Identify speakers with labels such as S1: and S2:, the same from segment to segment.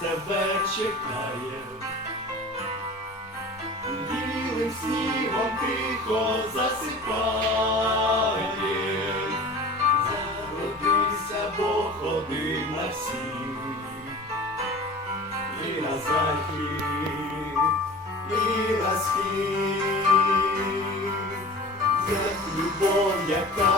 S1: тебе чекає, білим снігом тихо засипає, зародися, бо ходи на всіх і на захід, і на схід, як любов, яка.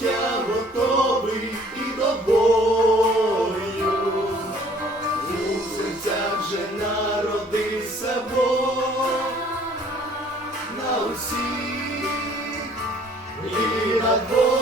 S1: життя готовий і до бою, у серцях вже народився Бог на усіх і над Богом.